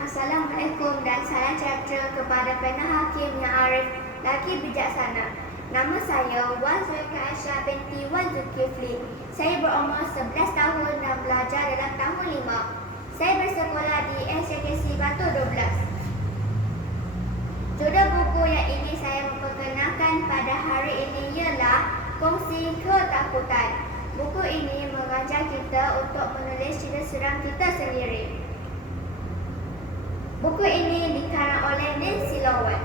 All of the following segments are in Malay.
Assalamualaikum dan salam sejahtera kepada Perdana Hakim yang arif lagi bijaksana. Nama saya Wan Zulkifli Aisyah binti Wan Zulkifli. Saya berumur 11 tahun dan belajar dalam tahun 5. Saya bersekolah di SKC Batu 12. Judul buku yang ingin saya memperkenalkan pada hari ini ialah Kongsi Ketakutan. Buku ini mengajar kita untuk menulis cerita seram kita sendiri. Buku ini dikarang oleh Nancy Lowen.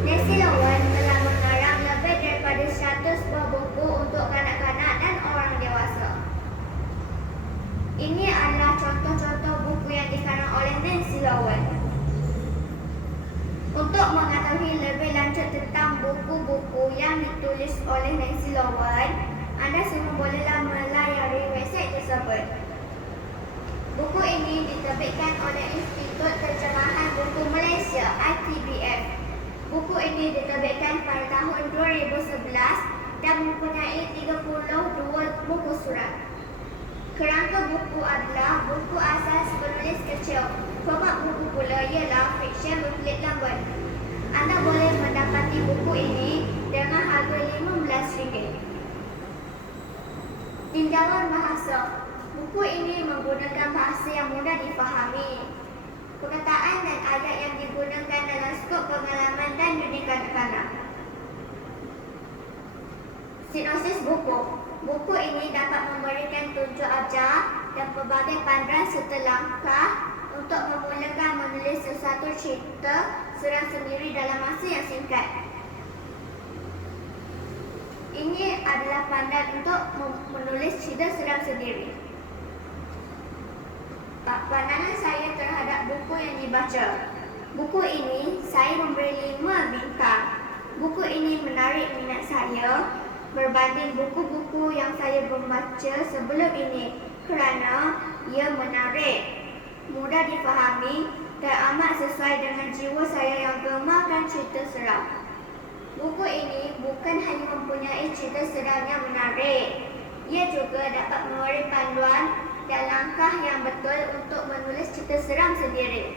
Nancy Lowen telah mengarang lebih daripada 100 buah buku untuk kanak-kanak dan orang dewasa. Ini adalah contoh-contoh buku yang dikarang oleh Nancy Lowen. Untuk mengetahui lebih lanjut tentang buku-buku yang ditulis oleh Nancy Lowen, anda semua bolehlah melayari website tersebut. Buku ini diterbitkan oleh Institut Terjemahan Buku Malaysia (ITBF). Buku ini diterbitkan pada tahun 2011 dan mempunyai 32 buku surat. Kerangka buku adalah buku asas penulis kecil. Format buku pula ialah fiksyen berkulit lambat. Anda boleh mendapati buku ini dengan harga RM15. Tinjauan bahasa. Buku ini menggunakan bahasa yang mudah difahami. Perkataan dan ayat yang digunakan dalam skop pengalaman dan didik kanak-kanak. Sinopsis buku. Buku ini dapat memberikan tunjuk ajar dan pelbagai panduan serta langkah untuk memulakan menulis sesuatu cerita seram sendiri dalam masa yang singkat. Ini adalah panduan untuk menulis cerita seram sendiri. Pandangan saya terhadap buku yang dibaca. Buku ini saya memberi 5 bintang. Buku ini menarik minat saya berbanding buku-buku yang saya membaca sebelum ini kerana ia menarik, mudah difahami dan amat sesuai dengan jiwa saya yang gemarkan cerita seram. Buku ini bukan hanya mempunyai cerita seram yang menarik, ia juga dapat memberi panduan dan langkah yang betul untuk menulis cerita seram sendiri.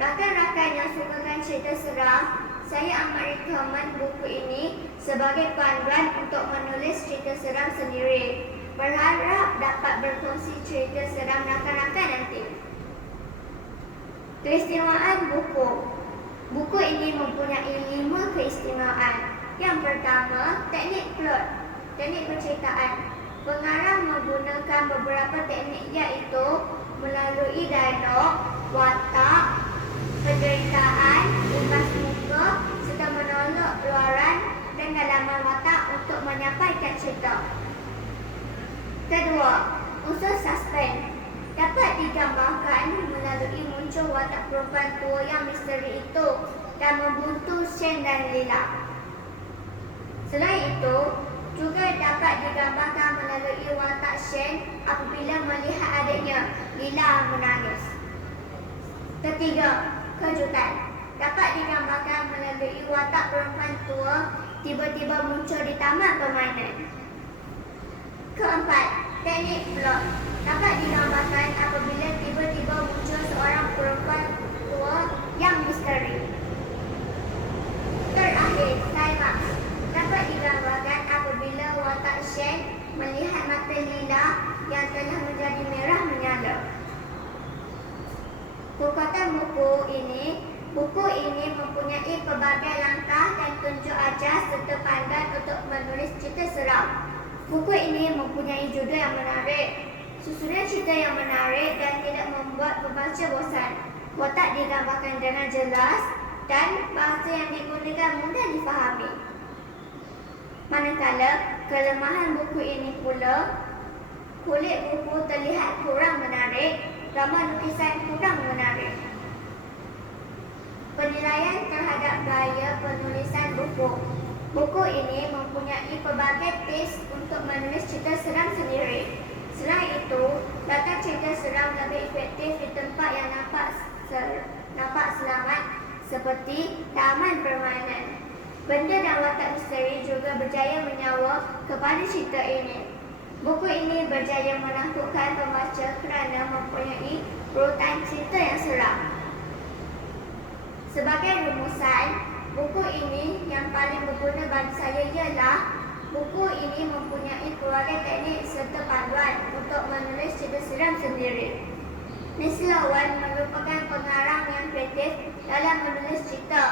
Rakan-rakan yang sukakan cerita seram, saya amat rekomen buku ini sebagai panduan untuk menulis cerita seram sendiri. Berharap dapat berkongsi cerita seram rakan-rakan nanti. Keistimewaan buku. Buku ini mempunyai 5 keistimewaan. Yang pertama, teknik plot, teknik penceritaan. Pengarang menggunakan beberapa teknik iaitu melalui dialog, watak, penderitaan, imbas muka serta menolak luaran dan dalaman watak untuk menyampaikan cerita. Kedua, unsur suspense dapat digambarkan melalui muncul watak perempuan tua yang misteri itu dan membuntu Shane dan Lila. Selain itu, juga dapat digambarkan melalui watak Shane apabila melihat adiknya, Lila, menangis. Ketiga, kejutan dapat digambarkan melalui watak perempuan tua tiba-tiba muncul di taman permainan. Keempat, teknik plot dapat digambarkan apabila tiba-tiba muncul seorang perempuan tua yang misteri. Terakhir, climax dapat digambarkan apabila watak Shane melihat mata Lila yang telah menjadi merah menyala. Kekuatan buku ini mempunyai pelbagai langkah dan tunjuk ajar serta panduan untuk menulis cerita seram. Buku ini mempunyai judul yang menarik, susunan cerita yang menarik dan tidak membuat pembaca bosan. Watak digambarkan dengan jelas dan bahasa yang digunakan mudah difahami. Manakala kelemahan buku ini pula, kulit buku terlihat kurang menarik, gambar lukisan kurang menarik. Penilaian terhadap gaya penulisan buku. Buku ini mempunyai pelbagai tips untuk menulis cerita seram sendiri. Selain itu, letak cerita seram lebih efektif di tempat yang nampak selamat seperti taman permainan. Benda dan watak misteri juga berjaya menyawa kepada cerita ini. Buku ini berjaya menakutkan pembaca kerana mempunyai urutan cerita yang seram. Sebagai rumusan, buku ini yang paling berguna bagi saya ialah buku ini mempunyai pelbagai teknik serta panduan untuk menulis cerita seram sendiri. Nestle Owen merupakan pengarang yang kreatif dalam menulis cerita.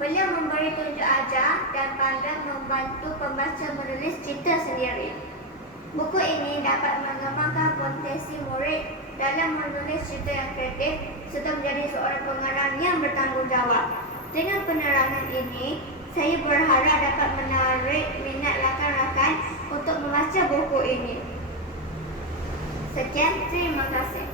Beliau memberi tunjuk ajar dan panduan membantu pembaca menulis cerita sendiri. Buku ini dapat mengembangkan potensi murid dalam menulis cerita yang kreatif serta menjadi seorang pengarang yang bertanggungjawab. Dengan penerangan ini, saya berharap dapat menarik minat rakan-rakan untuk membaca buku ini. Sekian, terima kasih.